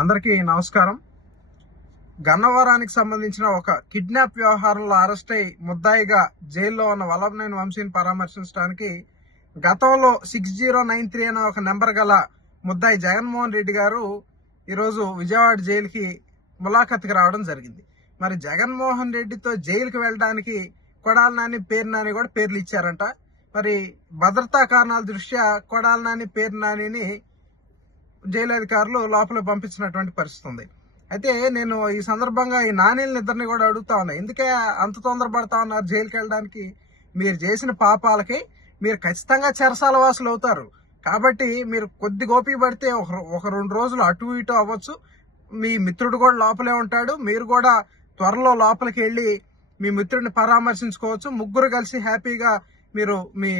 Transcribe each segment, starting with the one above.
అందరికీ నమస్కారం. గన్నవరానికి సంబంధించిన ఒక కిడ్నాప్ వ్యవహారంలో అరెస్ట్ అయి ముద్దాయిగా జైల్లో ఉన్న వల్లభనేని వంశీని పరామర్శించడానికి గతంలో 6093 అనే ఒక నెంబర్ గల ముద్దాయి జగన్మోహన్ రెడ్డి గారు ఈరోజు విజయవాడ జైలుకి ములాఖత్కి రావడం జరిగింది. మరి జగన్మోహన్ రెడ్డితో జైలుకి వెళ్ళడానికి కొడాలి నాని, పేరు నాని కూడా పేర్లు ఇచ్చారంట. మరి భద్రతా కారణాల దృష్ట్యా కొడాలి నాని, పేరు నానిని జైలు అధికారులు లోపల పంపించినటువంటి పరిస్థితి ఉంది. అయితే నేను ఈ సందర్భంగా ఈ నానీలని ఇద్దరిని కూడా అడుగుతా ఉన్నా, ఎందుకే అంత తొందరపడతా ఉన్నారు జైలుకి వెళ్ళడానికి? మీరు చేసిన పాపాలకి మీరు ఖచ్చితంగా చెరసాల వాసులు అవుతారు. కాబట్టి మీరు కొద్ది గోపి పడితే ఒక 2 రోజులు అటు ఇటు అవ్వచ్చు. మీ మిత్రుడు కూడా లోపలే ఉంటాడు. మీరు కూడా త్వరలో లోపలికి వెళ్ళి మీ మిత్రుడిని పరామర్శించుకోవచ్చు. ముగ్గురు కలిసి హ్యాపీగా మీరు మీ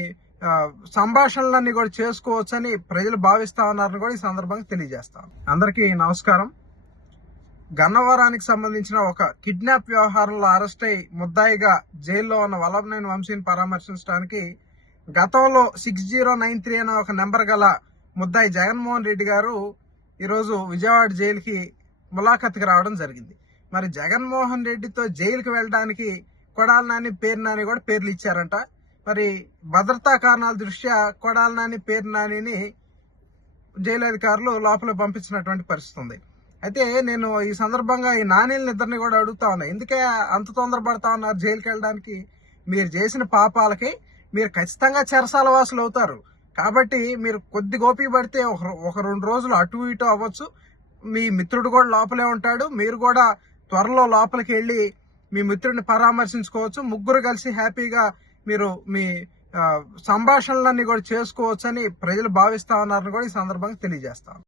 సంభాషణలన్నీ కూడా చేసుకోవచ్చని ప్రజలు భావిస్తా ఉన్నారని కూడా ఈ సందర్భంగా తెలియజేస్తాను. అందరికీ నమస్కారం. గన్నవరానికి సంబంధించిన ఒక కిడ్నాప్ వ్యవహారంలో అరెస్ట్ అయి ముద్దాయిగా జైల్లో ఉన్న వల్లభనేని వంశీని పరామర్శించడానికి గతంలో 6093 అనే ఒక నెంబర్ గల ముద్దాయి జగన్మోహన్ రెడ్డి గారు ఈరోజు విజయవాడ జైలుకి ములాఖత్కి రావడం జరిగింది. మరి జగన్మోహన్ రెడ్డితో జైలుకి వెళ్ళడానికి కొడాలి నాని, పేరు నాని కూడా పేర్లు ఇచ్చారంట. మరి భద్రతా కారణాల దృష్ట్యా కొడాలి నాని, పేరు నానిని జైలు అధికారులు లోపల పంపించినటువంటి పరిస్థితి ఉంది. అయితే నేను ఈ సందర్భంగా ఈ నానీలని ఇద్దరిని కూడా అడుగుతా ఉన్నా, ఎందుకే అంత తొందరపడతా ఉన్నారు జైలుకి వెళ్ళడానికి? మీరు చేసిన పాపాలకి మీరు ఖచ్చితంగా చెరసాల వాసులు అవుతారు. కాబట్టి మీరు కొద్ది గోపి పడితే ఒక 2 రోజులు అటు ఇటు అవ్వచ్చు. మీ మిత్రుడు కూడా లోపలే ఉంటాడు. మీరు కూడా త్వరలో లోపలికి వెళ్ళి మీ మిత్రుడిని పరామర్శించుకోవచ్చు. ముగ్గురు కలిసి హ్యాపీగా మీరు మీ సంభాషణలన్నీ కూడా చేసుకోవచ్చని ప్రజలు భావిస్తా ఉన్నారని కూడా ఈ సందర్భంగా తెలియజేస్తాను.